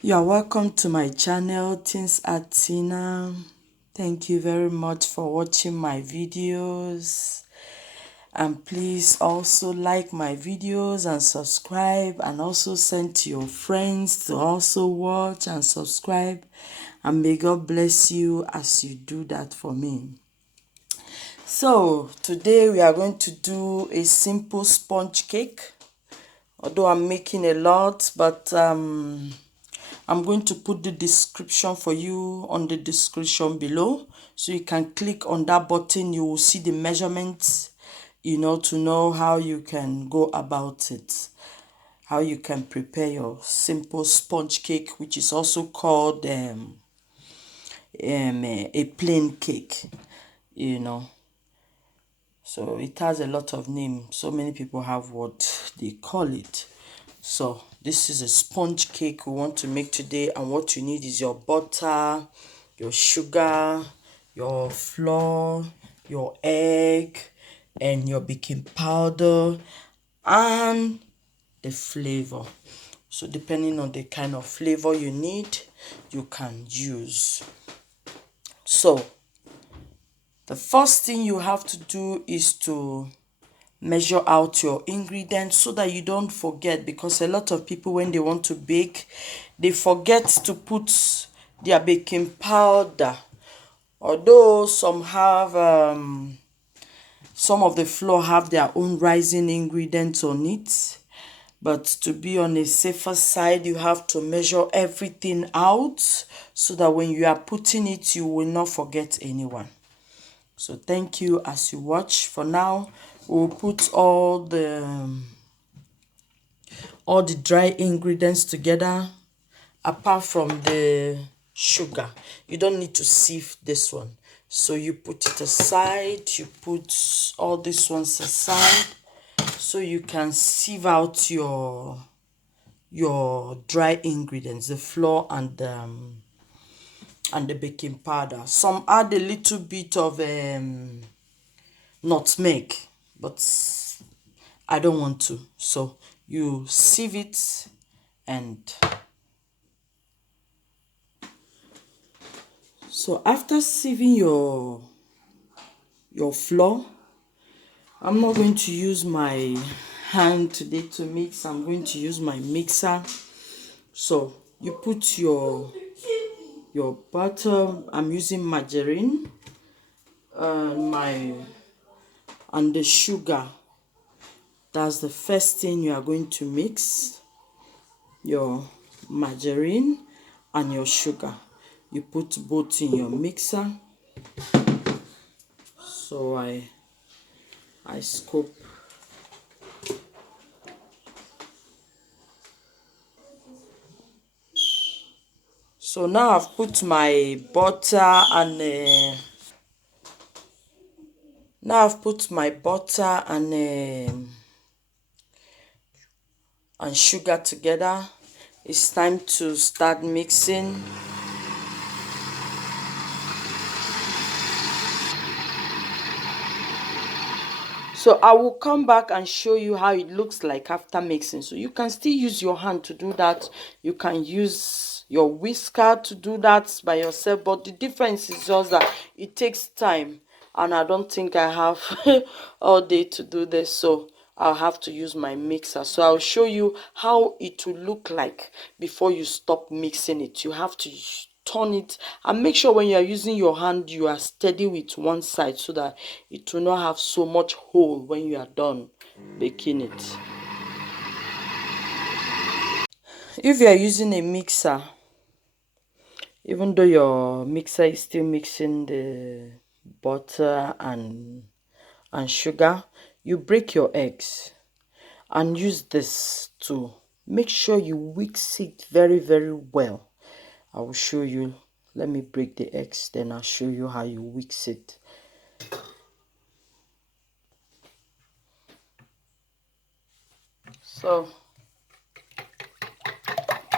You are welcome to my channel, Things at Tina. Thank you very much for watching my videos. And please also like my videos and subscribe, and also send to your friends to also watch and subscribe. And may God bless you as you do that for me. So today we are going to do a simple sponge cake. Although I'm making a lot, but I'm going to put the description for you on the description below, so you can click on that button. You will see the measurements, to know how you can go about it, how you can prepare your simple sponge cake, which is also called a plain cake, you know. So it has a lot of names. So many people have what they call it. So this is a sponge cake we want to make today, and what you need is your butter, your sugar, your flour, your egg, and your baking powder, and the flavor. So depending on the kind of flavor you need, you can use. So the first thing you have to do is to measure out your ingredients so that you don't forget, because a lot of people, when they want to bake, they forget to put their baking powder. Although some have some of the flour have their own rising ingredients on it, but to be on a safer side, you have to measure everything out so that when you are putting it, you will not forget anyone. So thank you as you watch. For now, we'll put all the dry ingredients together, apart from the sugar. You don't need to sieve this one, so you put it aside. You put all these ones aside so you can sieve out your dry ingredients, the flour and the baking powder. Some add a little bit of nutmeg, but I don't want to. So you sieve it, and so after sieving your flour, I'm not going to use my hand today to mix. I'm going to use my mixer. So you put your butter. I'm using margarine, and the sugar. That's the first thing you are going to mix. Your margarine and your sugar. You put both in your mixer. So I scoop. So now I've put my butter and sugar together. It's time to start mixing. So I will come back and show you how it looks like after mixing. So you can still use your hand to do that. You can use your whisker to do that by yourself. But the difference is just that it takes time. And I don't think I have all day to do this. So I'll have to use my mixer. So I'll show you how it will look like before you stop mixing it. You have to turn it, and make sure when you are using your hand, you are steady with one side so that it will not have so much hole when you are done baking it. If you are using a mixer, even though your mixer is still mixing the butter and sugar, you break your eggs and use this to make sure you whisk it very, very well. I will show you. Let me break the eggs, then I'll show you how you whisk it. So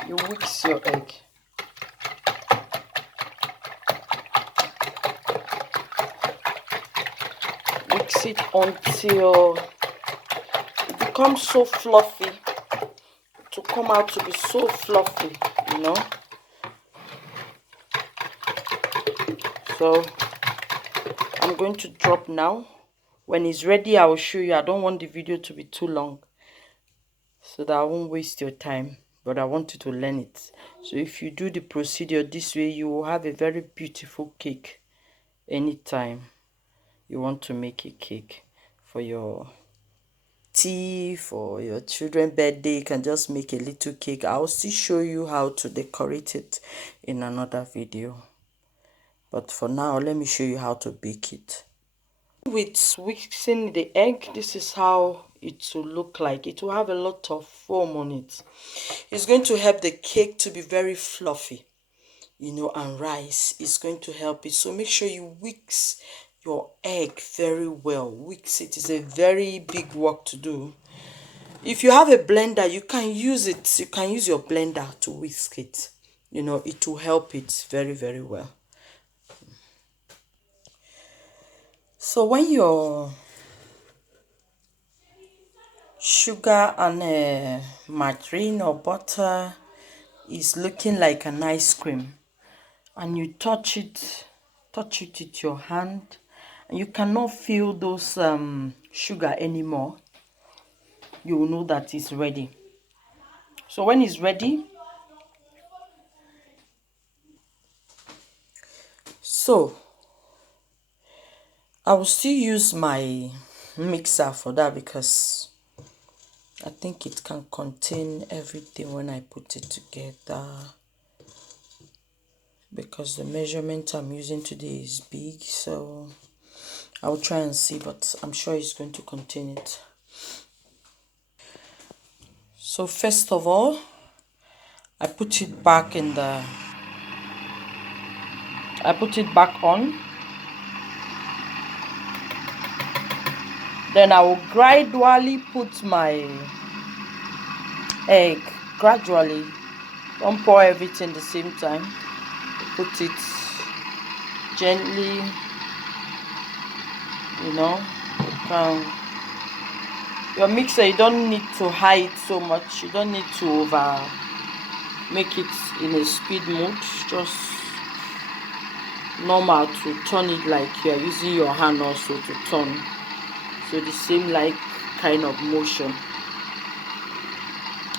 you whisk your egg. Mix it until it becomes so fluffy. To come out to be so fluffy, you know. So I'm going to drop now. When it's ready, I will show you. I don't want the video to be too long, so that I won't waste your time, but I want you to learn it. So if you do the procedure this way, you will have a very beautiful cake anytime you want to make a cake for your tea, for your children's birthday. You can just make a little cake. I'll still show you how to decorate it in another video, but for now let me show you how to bake it. With mixing the egg, this is how it will look like. It will have a lot of foam on it. It's going to help the cake to be very fluffy, you know, and rice is going to help it. So make sure you whisk your egg very well. Whisk it is a very big work to do. If you have a blender, you can use it. You can use your blender to whisk it. You know, it will help it very, very well. So when your sugar and margarine or butter is looking like an ice cream, and you touch it with your hand, and you cannot feel those sugar anymore, you will know that it's ready. So when it's ready, so I will still use my mixer for that, because I think it can contain everything when I put it together, because the measurement I'm using today is big. So I'll try and see, but I'm sure it's going to contain it. So first of all, I put it back on. Then I will gradually put my egg, gradually. Don't pour everything at the same time. Put it gently, you know. Your mixer, you don't need to high it so much. You don't need to over make it in a speed mode. Just normal to turn it like you are using your hand also to turn. So the same like kind of motion.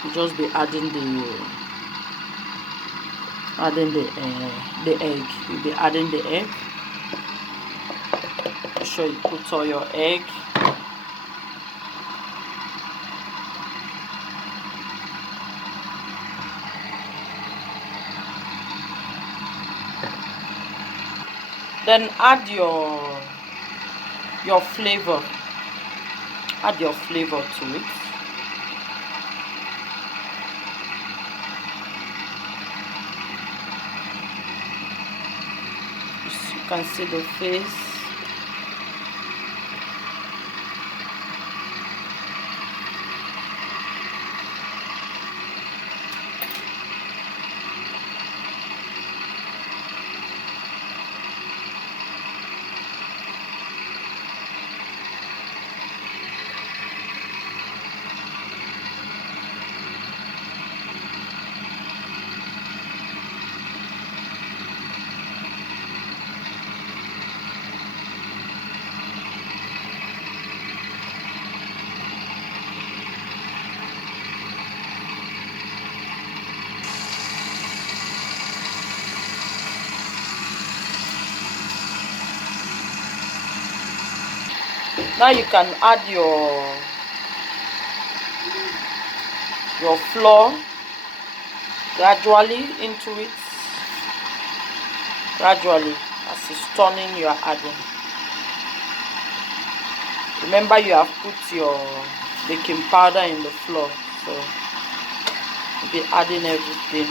You just be adding the egg. You'll be adding the egg. Make sure you put all your egg. Then add your flavor. Add your flavor to it. You can see the face. Now you can add your flour gradually into it. Gradually, as it's turning, you are adding. Remember, you have put your baking powder in the flour, so you'll be adding everything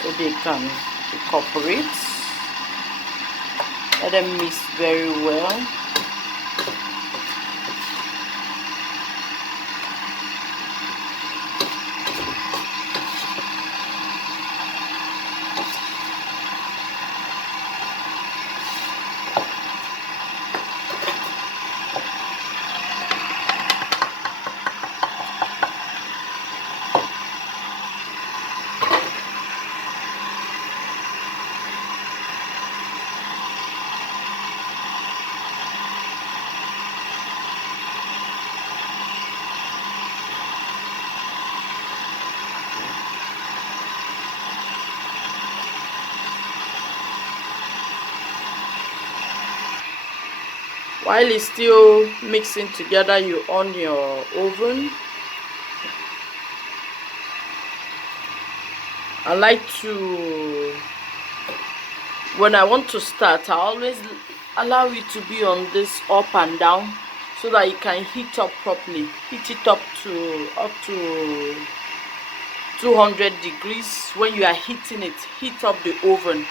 so they can incorporate. Let them mix very well. While it's still mixing together, you on your oven. I like to, when I want to start, I always allow it to be on this up and down so that it can heat up properly. Heat it up to 200 degrees. When you are heating it, heat up the oven.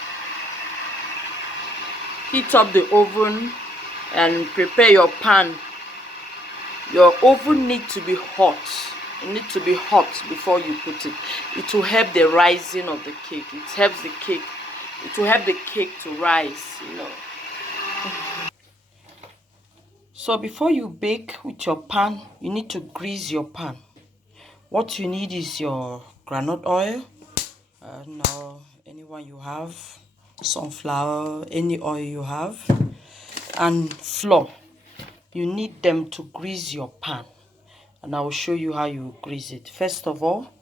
Heat up the oven and prepare your pan. Your oven needs to be hot. It needs to be hot before you put it. It will help the rising of the cake. It helps the cake. It will help the cake to rise, you know. So before you bake with your pan, you need to grease your pan. What you need is your groundnut oil, now anyone you have, sunflower, any oil you have, and flour. You need them to grease your pan, and I will show you how you grease it. First of all,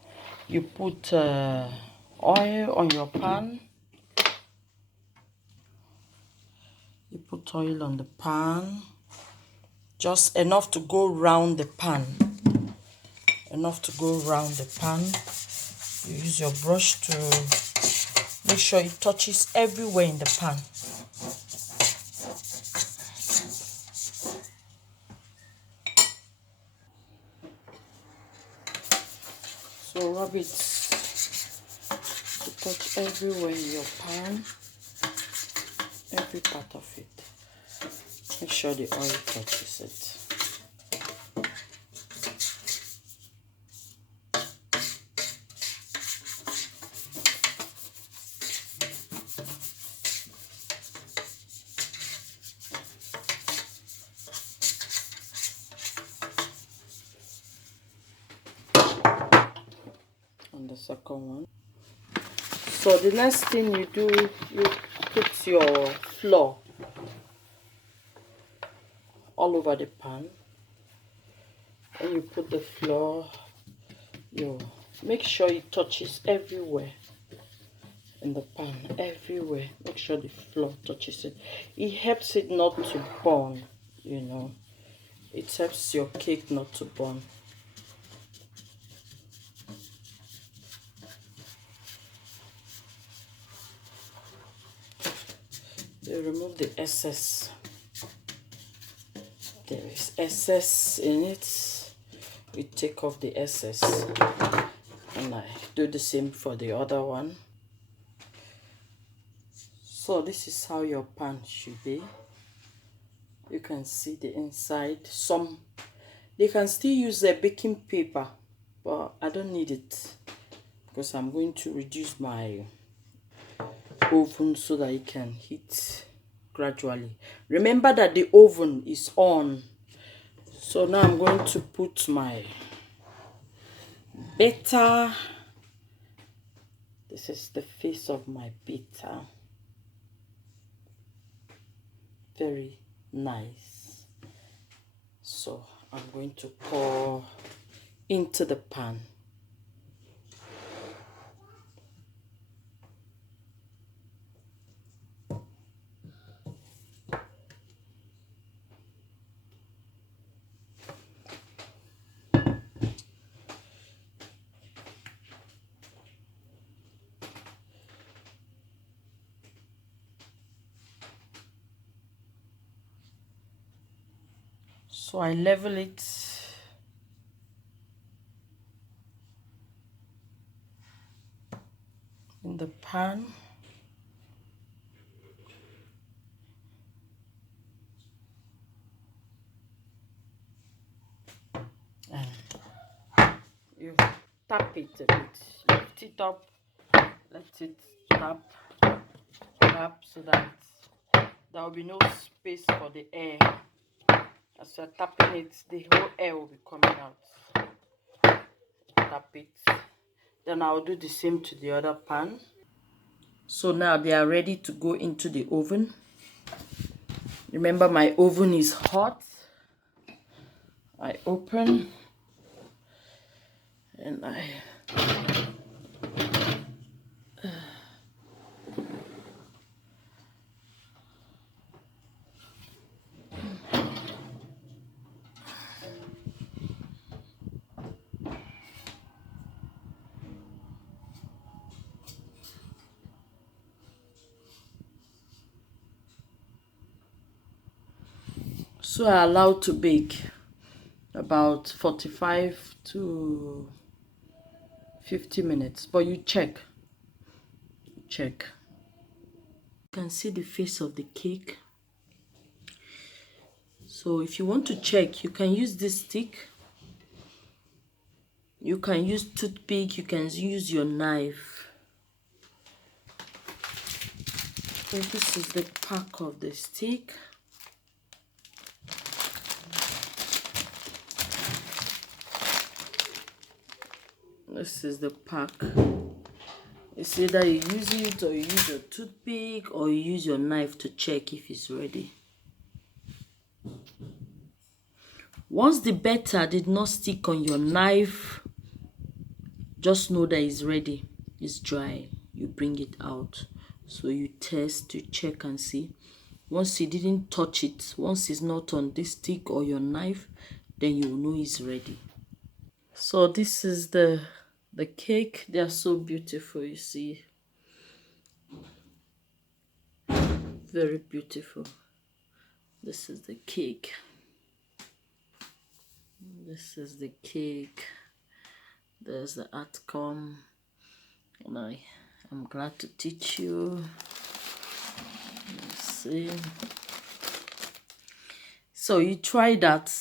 you put oil on your pan. You put oil on the pan, just enough to go round the pan. Enough to go round the pan. You use your brush to make sure it touches everywhere in the pan. So rub it to touch everywhere in your pan, every part of it. Make sure the oil touches it. And the second one. So the next thing you do, you put your flour all over the pan. When you put the flour, you make sure it touches everywhere in the pan, everywhere. Make sure the flour touches it. It helps it not to burn, you know. It helps your cake not to burn. You remove the excess. There is excess in it. We take off the excess, and I do the same for the other one. So this is how your pan should be. You can see the inside. Some they can still use a baking paper, but I don't need it because I'm going to reduce my oven so that it can heat gradually. Remember that the oven is on. So now I'm going to put my batter. This is the face of my batter. Very nice. So I'm going to pour into the pan. So I level it in the pan. And you tap it a bit. Lift it up, let it tap so that there will be no space for the air. As you're tapping it, the whole air will be coming out. Tap it. Then I'll do the same to the other pan. So now they are ready to go into the oven. Remember, my oven is hot. I open and I So I allow to bake about 45 to 50 minutes, but you check. You can see the face of the cake. So if you want to check, you can use this stick, you can use toothpick, you can use your knife. So this is the pack of the stick. This is the pack. It's either you use it or you use your toothpick or you use your knife to check if it's ready. Once the batter did not stick on your knife, just know that it's ready. It's dry. You bring it out. So you test to check and see. Once you didn't touch it, once it's not on this stick or your knife, then you will know it's ready. So this is the cake. They are so beautiful, you see. Very beautiful. This is the cake. This is the cake. There's the outcome. And I'm glad to teach you. Let's see. So you try that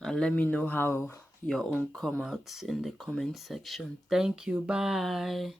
and let me know how your own come out in the comment section. Thank you. Bye.